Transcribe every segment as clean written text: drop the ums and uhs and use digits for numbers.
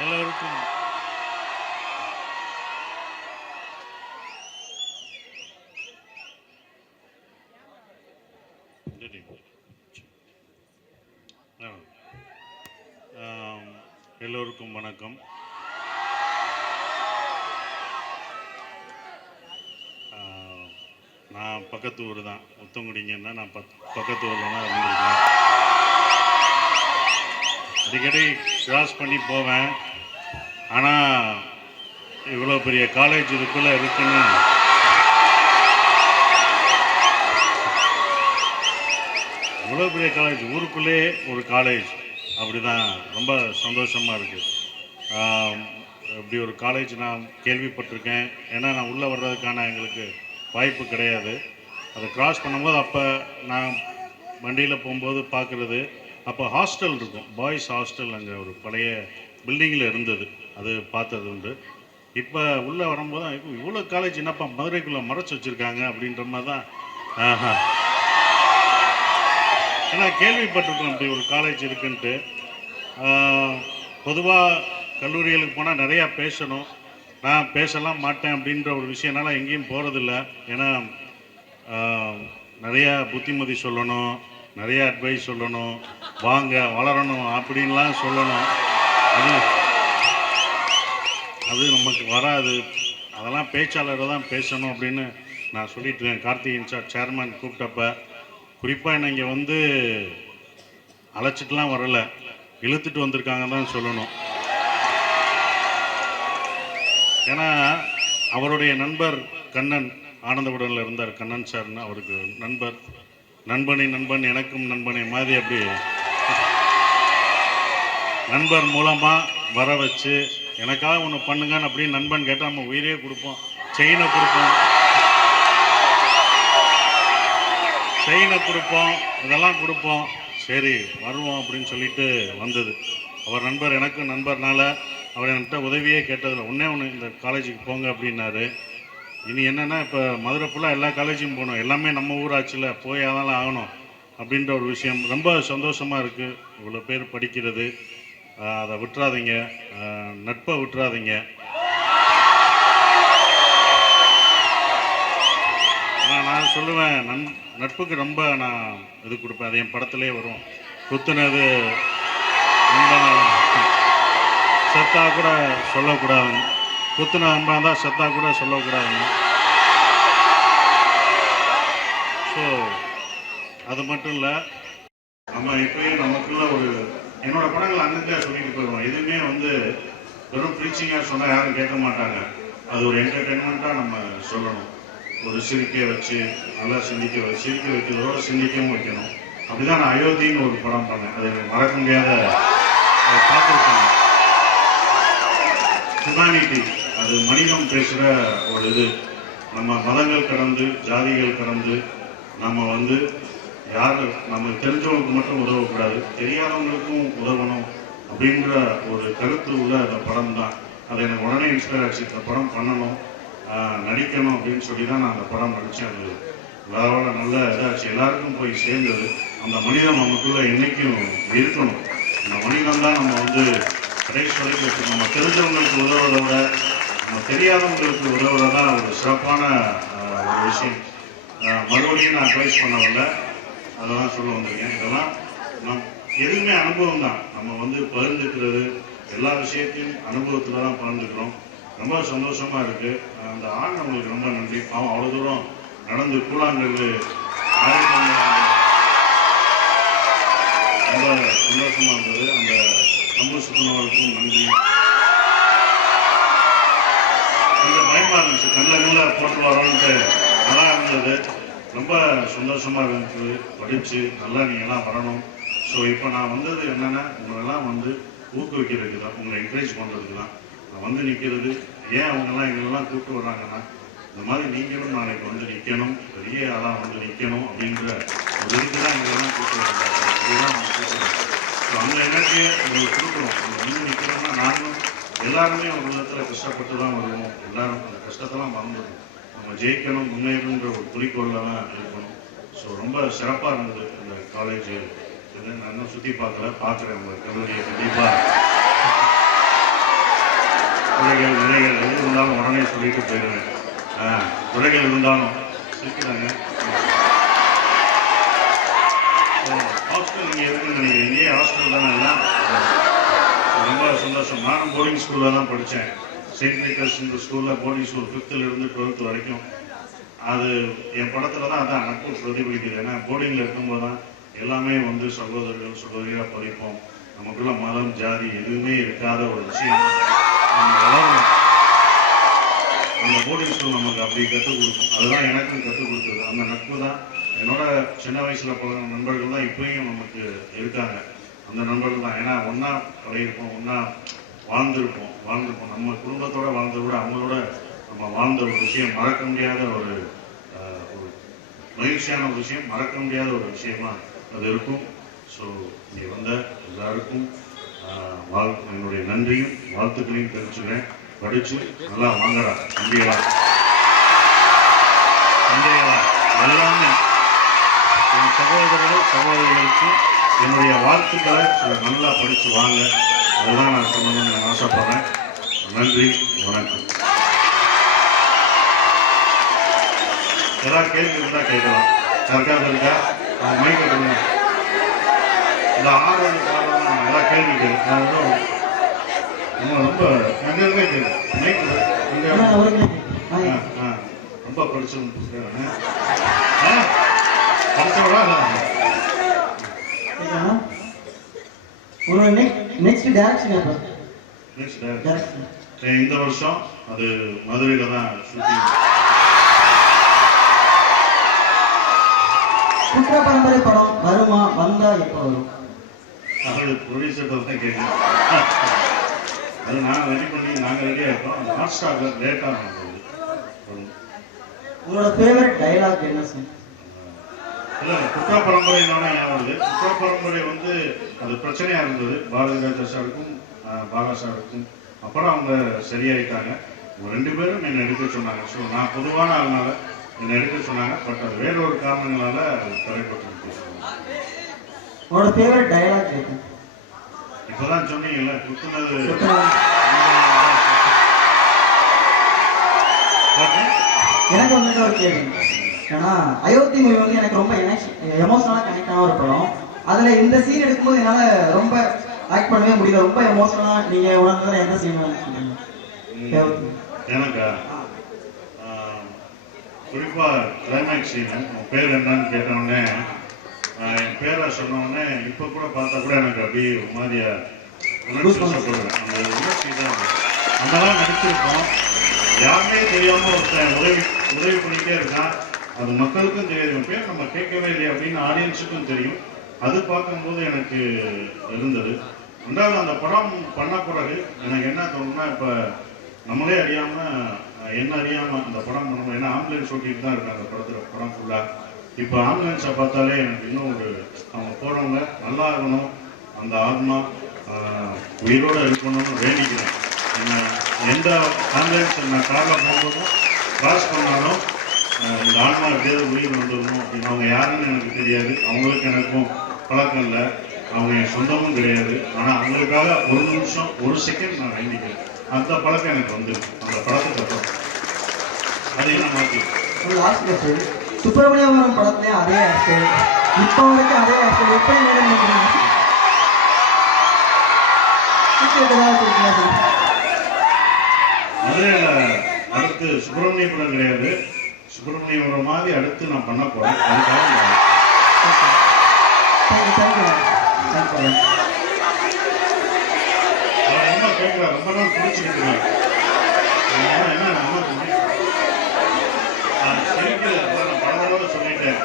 எல்லோருக்கும் எல்லோருக்கும் வணக்கம். நான் பக்கத்து ஊர் தான், முத்தங்குடிங்கன்னா நான் பக்கத்து ஊரில் தான் இருந்திருக்கேன். அடிக்கடி கிராஸ் பண்ணி போவேன். ஆனால் இவ்வளோ பெரிய காலேஜ் இதுக்குள்ளே இருக்குன்னு இவ்வளோ பெரிய காலேஜ், ஊருக்குள்ளே ஒரு காலேஜ், அப்படி தான் ரொம்ப சந்தோஷமாக இருக்குது. இப்படி ஒரு காலேஜ் நான் கேள்விப்பட்டிருக்கேன். ஏன்னா நான் உள்ளே வர்றதுக்கான எங்களுக்கு வாய்ப்பு கிடையாது. அதை கிராஸ் பண்ணும்போது அப்போ நான் வண்டியில் போகும்போது பார்க்குறது, அப்போ ஹாஸ்டல் இருக்கும், பாய்ஸ் ஹாஸ்டல் அங்கே ஒரு பழைய பில்டிங்கில் இருந்தது, அது பார்த்தது உண்டு. இப்போ உள்ளே வரும்போது தான் இவ்வளோ காலேஜ் என்னப்பா மதுரைக்குள்ளே மறைச்சி வச்சுருக்காங்க அப்படின்ற மாதிரி தான். ஏன்னா கேள்விப்பட்டிருக்கோம் இப்படி ஒரு காலேஜ் இருக்குன்ட்டு. பொதுவாக கல்லூரிகளுக்கு போனால் நிறையா பேசணும், நான் பேசலாம் மாட்டேன் அப்படின்ற ஒரு விஷயம்னால எங்கேயும் போகிறதில்ல. ஏன்னா நிறையா புத்திமதி சொல்லணும், நிறையா அட்வைஸ் சொல்லணும், வாங்க வளரணும் அப்படின்லாம் சொல்லணும். அது நமக்கு வராது. அதெல்லாம் பேச்சாளரை தான் பேசணும் அப்படின்னு நான் சொல்லிட்டுருக்கேன். கார்த்திகேயன் சார் சேர்மன் கூப்பிட்டப்ப குறிப்பாக என்னை இங்கே வந்து அழைச்சிட்டுலாம் வரலை, இழுத்துட்டு வந்திருக்காங்க தான் சொல்லணும். ஏன்னா அவருடைய நண்பர் கண்ணன், ஆனந்தபுரனில் இருந்தார் கண்ணன் சார்னு, அவருக்கு நண்பன் எனக்கும் நண்பனை மாதிரி அப்படி நண்பர் மூலமாக வர வச்சு எனக்காக ஒன்று பண்ணுங்கன்னு அப்படின்னு நண்பன் கேட்டால் நம்ம உயிரே கொடுப்போம், செயினை கொடுப்போம், இதெல்லாம் கொடுப்போம். சரி வருவோம் அப்படின்னு சொல்லிட்டு வந்தது. அவர் நண்பர் எனக்கு நண்பர்னால அவர் என்கிட்ட உதவியே கேட்டதில்லை. ஒன்று இந்த காலேஜுக்கு போங்க அப்படின்னாரு. இனி என்னென்னா இப்போ மதுரை ஃபுல்லாக எல்லா காலேஜும் போகணும், எல்லாமே நம்ம ஊராட்சியில் போய் அதெல்லாம் ஆகணும் அப்படின்ற ஒரு விஷயம் ரொம்ப சந்தோஷமாக இருக்குது. இவ்வளோ பேர் படிக்கிறது, அதை விட்டுறாதீங்க, நட்பை விட்டுறாதீங்க. நான் சொல்லுவேன், நட்புக்கு ரொம்ப நான் இது கொடுப்பேன். அது என் படத்திலே வரும், குத்துனது செத்தா கூட சொல்லக்கூடாதுன்னு, குத்துன அன்பா தான் செத்தா கூட சொல்லக்கூடாதுன்னு. ஸோ அது மட்டும் இல்லை, நம்ம இப்பயும் நமக்குள்ள ஒரு என்னோட படங்கள் அங்கங்கே சொல்லிட்டு போயிடுவோம். எதுவுமே வந்து வெறும் ப்ரீச்சிங்காக சொன்னால் யாரும் கேட்க மாட்டாங்க. அது ஒரு என்டர்டெயின்மெண்ட்டாக நம்ம சொல்லணும். ஒரு சிரிக்க வச்சு நல்லா சிந்திக்க வைக்கிறதோட சிந்திக்கவும் வைக்கணும். அப்படிதான் நான் அயோத்தின்னு ஒரு படம் பண்ணேன், அது மறக்க முடியாத பார்த்துருக்கேன். ஹியூமனிட்டி, அது மனிதம் பேசுகிற ஒரு இது. நம்ம மதங்கள் கடந்து ஜாதிகள் கடந்து நம்ம வந்து யார் நமக்கு தெரிஞ்சவங்களுக்கு மட்டும் உதவக்கூடாது, தெரியாதவங்களுக்கும் உதவணும் அப்படின்ற ஒரு கருத்து உள்ள அந்த படம் தான். அது எனக்கு உடனே இன்ஸ்பயர் ஆச்சு, இந்த படம் பண்ணணும், நடிக்கணும் அப்படின்னு சொல்லி தான் நான் அந்த படம் நடித்தேன். அது வேற நல்ல இதாச்சு, எல்லாருக்கும் போய் சேர்ந்தது. அந்த மனிதன் நமக்குள்ள என்றைக்கும் இருக்கணும். அந்த மனிதன் தான் நம்ம வந்து கடைசி வரைக்கும் நம்ம தெரிஞ்சவங்களுக்கு உதவுறதை விட நம்ம தெரியாதவங்களுக்கு உதவுறதா ஒரு சிறப்பான ஒரு விஷயம். மறுபடியும் நான் அட்வைஸ் பண்ண வரல, அதெல்லாம் சொல்ல வந்திருக்கேன். இதெல்லாம் எதுவுமே அனுபவம் தான். நம்ம வந்து பகிர்ந்துக்கிறது எல்லா விஷயத்தையும் அனுபவத்தில் தான் பகிர்ந்துக்கிறோம். ரொம்ப சந்தோஷமாக இருக்குது. அந்த ஆண் அவங்களுக்கு ரொம்ப நன்றி. அவன் அவ்வளோ தூரம் நடந்து கூழாங்கல் ரொம்ப சந்தோஷமாக இருந்தது. அந்த கம்பு சுத்தினவருக்கும் நன்றி. கொஞ்சம் பயமாக இருந்துச்சு, கண்ணில் போட்டு வரோன்ட்டு, நல்லா இருந்தது. ரொம்ப சந்தோஷமாக இருந்துச்சு. படித்து நல்லா நீங்கள்லாம் வரணும். ஸோ இப்போ நான் வந்தது என்னென்னா உங்களெல்லாம் வந்து ஊக்குவிக்கிறதுக்கு தான், உங்களை என்கரேஜ் பண்ணுறதுக்கு தான் நான் வந்து நிற்கிறது. ஏன் அவங்கெல்லாம் எங்களெல்லாம் கூப்பிட்டு வர்றாங்கன்னா, இந்த மாதிரி நீங்களும் நாளைக்கு வந்து நிற்கணும், பெரிய ஆளாக வந்து நிற்கணும் அப்படின்ற ஒரு இதுக்கு தான் எங்களெல்லாம் கூப்பிட்டு வர்றாங்க. இதுதான் நம்ம கூப்பிடுறோம். ஸோ அந்த எனர்ஜியை உங்களுக்கு கொடுக்குறோம். நம்ம வந்து நிற்கிறோம்னா நானும் எல்லாருமே ஒரு விதத்தில் கஷ்டப்பட்டு தான் வருவோம். எல்லாரும் அந்த கஷ்டத்தெல்லாம் மறந்துடும். நம்ம ஜெயிக்கணும், முன்னேறணுன்ற ஒரு குறிக்கோளில் தான் இருக்கணும். ஸோ ரொம்ப சிறப்பாக இருந்தது இந்த காலேஜ். இது நான் இன்னும் சுற்றி பார்க்குறேன், உங்கள் கல்லூரியை கண்டிப்பாக குறைகள் நிறைகள் எது இருந்தாலும் உடனே சொல்லிட்டு போயிடுவேன். குறைகள் இருந்தாலும் இருக்கிறாங்க. ஹாஸ்டல் நீங்கள் இருக்குன்னு நினைக்கிறேன். இங்கேயே ஹாஸ்டல் தானே எல்லாம். ரொம்ப சந்தோஷம். நானும் போர்டிங் ஸ்கூலில் தான் படித்தேன். செயின்ட் பீட்டர்ஸ் ஸ்கூலில் boarding school 5th to 12th வரைக்கும். அது என் படத்தில் தான் அதான் நட்பு பிரதிபலிக்குது. ஏன்னா போர்டிங்கில் இருக்கும்போது தான் எல்லாமே வந்து சகோதரர்கள் சகோதரியாக படிப்போம். நமக்குள்ள மதம் ஜாதி எதுவுமே இருக்காத ஒரு விஷயம் நம்ம வளரணும். அந்த போர்டிங் ஸ்கூல் நமக்கு அப்படி கற்றுக் கொடுக்கும். அதுதான் எனக்கும் கற்றுக் கொடுத்தது. அந்த நட்பு தான் என்னோட சின்ன வயசுல பழகின நண்பர்கள் தான் இப்பயும் நமக்கு இருக்காங்க. அந்த நண்பர்கள் தான். ஏன்னா ஒன்றா பழகிருப்போம், ஒன்றா வாழ்ந்திருப்போம். நம்ம குடும்பத்தோட வாழ்ந்ததை விட அவங்களோட நம்ம வாழ்ந்த ஒரு விஷயம் மறக்க முடியாத ஒரு மகிழ்ச்சியான ஒரு விஷயம், மறக்க முடியாத ஒரு விஷயமா அது இருக்கும். ஸோ இங்கே வந்த எல்லாருக்கும் என்னுடைய நன்றியும் வாழ்த்துக்களையும் தெரிஞ்சுக்கிறேன். படித்து நல்லா வாங்கடா தம்பிகளா எல்லாமே என் சகோதரிகளுக்கு என்னுடைய வாழ்த்துக்களை நல்லா படித்து வாங்க. அதுதான் நான் சொல்லணும்னு நான் ஆசைப்படுறேன். நன்றி, வணக்கம். ஏதாவது கேள்வி இருந்தால் கேட்கலாம். சர்க்கார் இருக்கா மைக் கொடுங்க. இந்த 6வது பாடம் நல்லா கேள்வி கேட்கு. ரொம்ப அங்கே கேட்கு மைக் ரொம்ப படிச்சு படிச்சவடா நெக்ஸ்ட் டைரக்ஷன் இந்த வருஷம் அது மதுரையில தான் ஷூட்டிங். குற்ற பரம்பரை படம் வருமா? வந்தா எப்போ வரும்? அது ப்ரொடியூசர் தான் கேட்கணும். அது நான் ரெடி பண்ணி நாங்கள் ரெடியாக இருக்கோம். ஹாட் ஸ்டாரில் லேட்டாக நடந்தது. உங்களோட ஃபேவரட் டைலாக் என்ன சார்? இல்லை, குற்ற பரம்பரைனால ஏன் வருது? குற்ற பரம்பரை வந்து அது பிரச்சனையாக இருந்தது பாரதி ராஜா சாருக்கும் பாலா சாருக்கும். அப்புறம் அவங்க சரியாயிட்டாங்க. அவங்க 2 பேரும் என்னை எடுக்க சொன்னாங்க. ஸோ நான் பொதுவான ஆளுனால என்னை எடுக்க சொன்னாங்க. பட் அது வேற ஒரு காரணங்களால தடைப்பட்டு. உங்களோட ஃபேவரட் டைலாக் என்ன? இப்போதான் சொன்னீங்கல்ல குத்துனது. எனக்கு வந்து ஒரு கேள்வி. ஏன்னா அயோத்தி மூவி வந்து எனக்கு ரொம்ப எமோஷனலாக கனெக்ட் ஆன ஒரு படம். அதில் இந்த சீன் எடுக்கும்போது என்னால் ரொம்ப ஆக்ட் பண்ணவே முடியல. ரொம்ப எமோஷனலாக நீங்கள் உணர்ந்ததில் எந்த சீன் எனக்கா? குறிப்பாக கிளைமேக்ஸ் சீன். உன் பேர் என்னன்னு கேட்டவுடனே என் பேரை சொன்னோடனே இப்போ கூட பார்த்தா கூட எனக்கு அப்படியே ஒரு மாதிரியா உணர்ச்சிப்படுவேன். அந்த உணர்ச்சி தான் நம்மளாம் நடிச்சிருப்போம். யாருமே தெரியாமல் ஒருத்தன் உதவி பண்ணிகிட்டே இருக்கான். அது மக்களுக்கும் தெரியும். பேர் நம்ம கேட்கவே இல்லையா அப்படின்னு ஆடியன்ஸுக்கும் தெரியும். அது பார்க்கும்போது எனக்கு இருந்தது. 2வது அந்த படம் பண்ண பிறகு எனக்கு என்ன தோணுன்னா, இப்போ நம்மளே என்ன அறியாமல் அந்த படம் பண்ணணும். ஏன்னா ஆம்புலன்ஸ் ஓட்டிட்டு தான் இருக்கு அந்த படம் ஃபுல்லாக. இப்போ ஆம்புலன்ஸை பார்த்தாலே எனக்கு இன்னும் அவங்க போகிறவங்க நல்லா இருக்கணும், அந்த ஆத்மா உயிரோடு இருக்கணும்னு வேண்டிக்கிறேன். எந்த ஆம்புலன்ஸ் நான் காரில் போகும்போதும் கிராஸ் பண்ணாலும் இந்த ஆன்மா எப்படியாவது உயிர் வந்துடணும் அப்படின்னு. அவங்க யாருன்னு எனக்கு தெரியாது, அவங்களுக்கு எனக்கும் பழக்கம் இல்லை, அவங்க என் சொந்தமும் கிடையாது. ஆனால் அவங்களுக்காக 1 நிமிஷம் 1 செகண்ட் நான் வேண்டிக்கிறேன். அந்த பழக்கம் எனக்கு வந்துருக்கு அந்த படத்துக்கு அப்புறம். அதை நான் மாற்றி சுப்பிரமணியபுரம் படத்துலேயே அதே ஆக்டர், இப்போ வரைக்கும் அதே ஆக்டர் எப்படி மதுரையில் அடுத்து சுப்பிரமணியபுரம் கிடையாது, சுப்பிரமணியபுரம் மாதிரி அடுத்து நான் பண்ண போறேன். அதுக்காக ரொம்ப கேட்கிறேன். ரொம்ப நாள் பிடிச்சிக்கிட்டு என்ன சிரிப்பு படத்தோட சொல்லிட்டேன்.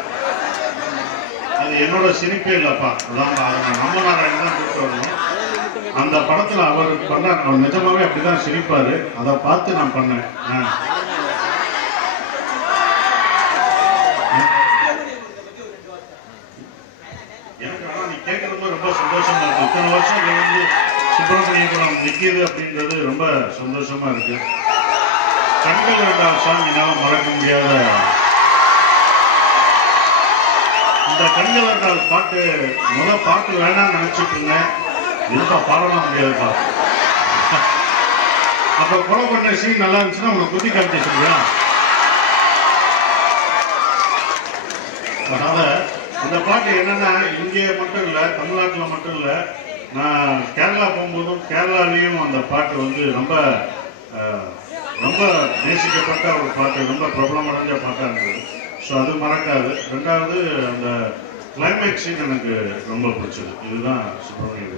அது என்னோட சிரிப்பே இல்லப்பா. அதான் நம்ம நாராயணன் தான் கூப்பிட்டு வரணும். அந்த படத்துல அவர் அவர் நிஜமாவே அப்படிதான் சிரிப்பாரு. அதை பார்த்து நான் பண்ணேன். எனக்கு ஆனா நீ கேட்கறது ரொம்ப சந்தோஷமா இருக்கு. இத்தனை வருஷம் இருந்து சுப்பிரமணியபுரம் நிற்கிது அப்படின்றது ரொம்ப சந்தோஷமா இருக்கு. கண்கள் 2வது சாங் என்னால் மறக்க முடியாத. இந்த கண்கள் 2வது பாட்டு பாட்டு வேண்டாம்னு நினைச்சிட்டு இருந்தேன். இதுப்பா பாடலாம் முடியாதுப்பா. அப்ப கொலை பண்ண சீன் நல்லா இருந்துச்சுன்னா உனக்கு குத்தி காமிச்சிருக்கியா? அதனால அந்த பாட்டு என்னன்னா இங்கே மட்டும் இல்ல, தமிழ்நாட்டுல மட்டும் இல்ல, நான் கேரளா போகும்போதும் கேரளாலையும் அந்த பாட்டு வந்து ரொம்ப ரொம்ப நேசிக்கப்பட்ட ஒரு பாட்டு, ரொம்ப பிரபலமடைஞ்ச பாட்டா இருந்தது. ஸோ அது மறக்காது. ரெண்டாவது அந்த கிளைமேக்ஸ் சீன் எனக்கு ரொம்ப பிடிச்சது. இதுதான் சுப்பிரமணிய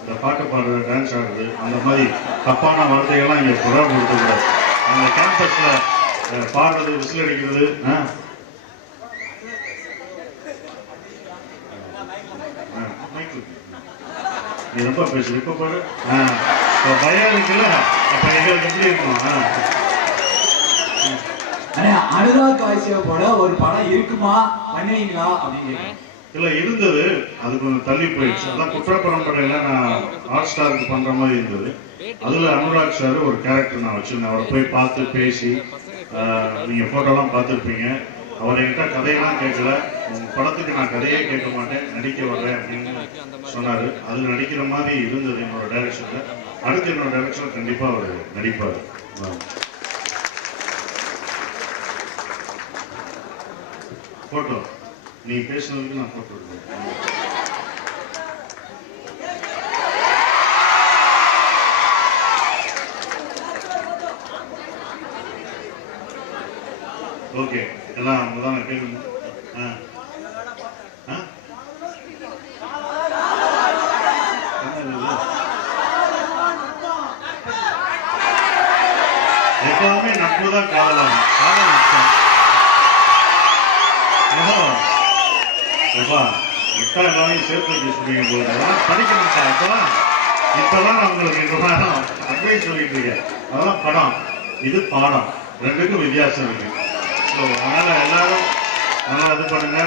இந்த பாட்டு பாடுறது, டான்ஸ் ஆடுறது, அந்த மாதிரி தப்பான வார்த்தைகள்லாம் இங்கே புறப்படுத்தக்கூடாது. அந்த கேம்பஸ்ல பாடுறது, விசில் அடிக்கிறது, நீ ரொம்ப பேசு. இப்ப பாரு, பயம் இருக்குல்ல, அப்ப எங்களுக்கு எப்படி இருக்கும்? அனுராக் காஷ்யப்போட ஒரு படம் இருக்குமா, பண்ணுவீங்களா அப்படின்னு இல்ல இருந்தது, அது கொஞ்சம் தள்ளி போயிடுச்சு. அதான் குற்ற பரம்பரையில நான் ஹாட் ஸ்டாருக்கு பண்ற மாதிரி இருந்தது. அதுல அனுராக் சார் ஒரு கேரக்டர் நான் வச்சிருந்தேன். அவரை போய் பார்த்து பேசி, நீங்க போட்டோலாம் பார்த்துருப்பீங்க. அவர் என்கிட்ட கதையெல்லாம் கேட்கல, உங்க படத்துக்கு நான் கதையே கேட்க மாட்டேன், நடிக்க வர்றேன் அப்படின்னு சொன்னாரு. அது நடிக்கிற மாதிரி இருந்தது என்னோட டைரக்ஷன்ல. அடுத்து என்னோட டைரக்ஷன்ல கண்டிப்பா அவர் நடிப்பார். போட்டோ நீ பேசுனதுக்கு நான் போட்டோ எடுக்கிறேன். ஓகே, எல்லாம் அவங்க தான் கேட்கணும். எப்பவுமே நட்பு தான் காதலாம். காதல் விட்டா எல்லாரையும் சேர்த்து வைக்க சொல்லுவீங்க போது. அதெல்லாம் படிக்கணும் சார். இப்பதான் நான் உங்களுக்கு அட்வைஸ் சொல்லிட்டு இருக்கேன். அதெல்லாம் படம், இது பாடம், ரெண்டுக்கும் வித்தியாசம் இருக்கு. ஸோ அதனால எல்லாரும் நல்லா இது பண்ணுங்க.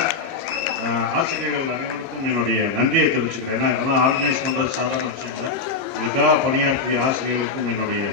ஆசிரியர்கள் அனைவருக்கும் என்னுடைய நன்றியை தெரிவிச்சுக்கிறேன். ஏன்னா இதெல்லாம் ஆர்கனைஸ் பண்றது சாதாரண விஷயம் இல்லை. இதுக்காக பணியாற்றிய ஆசிரியர்களுக்கும் என்னுடைய